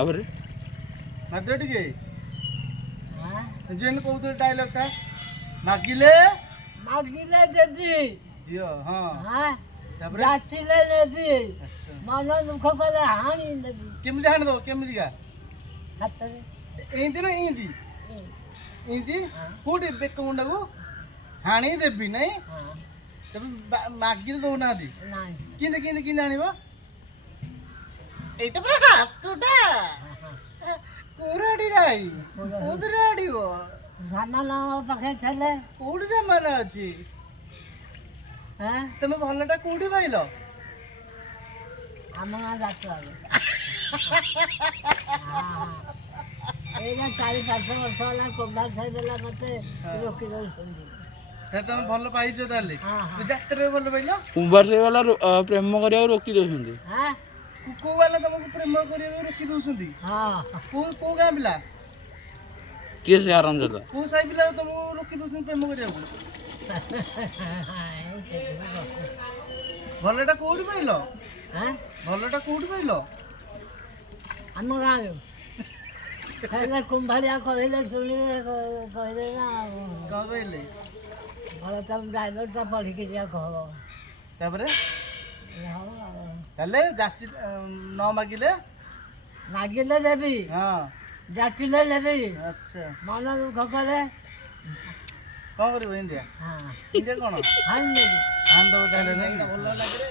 आबरे मारदे टिके जेन कहू डायलॉग टा मागिले मागिले देवी दियो हां हां तापर जाचिले देवी अच्छा मन दुख कले हानि देवी केमदी हाण दो केमदी का हातरे एंती ना एंती एंती कोडी बेक मुंडा को हाणी देबी नहीं हां तब मागिले दो ना दी नाही किंदे किंदे किंदे आनिबो एटा पर हातुटा कोराडी राई कोदराडीबो सामान पाखे थले कोडी जमाना अछि हां तमे भलटा कोडी पाइलो ଆମ ଗାଁ ଯାତ୍ରା ଏଇଟା 4-5 ବର୍ଷ ହେଲା କୋଭିଡ ଖାଇଦେଲା ମତେ ରୋକି ଦଉଛନ୍ତି ते तमे भल पाइछो ताले हां हां जात्रा भल पाइलो कुंभार से वाला प्रेम करिया रोकी दउछंदी हां को वाला तुमको प्रेम करिया रोकी दउछंदी हां को गां पिला के से आराम जदा को साई पिला तुमको रोकी दउछंदी प्रेम करिया भलटा कोडी पाइलो हां भलटा कोडी पाइलो ଆମ ଗାଁରେ ଖାଇଲେ କୁମ୍ଭାରିଆ କହିଲେ ଶୁଣିଲେ କହିଲେ ନା का कहले ଭଲ ତମ ଡ୍ରାଇଭରଟା ପଢ଼ିକି ଯିବା କହ तापरे ताले जाची न मागिले ମାଗିଲେ ଦେବି हां ଯାଚିଲେ ଦେବି अच्छा ମନ ଦୁଃଖ କଲେ कौन करिबो इंडिया ହଁ इंडिया कोन ହାଣି ଦେବି हां दो ताले नहीं भल लागे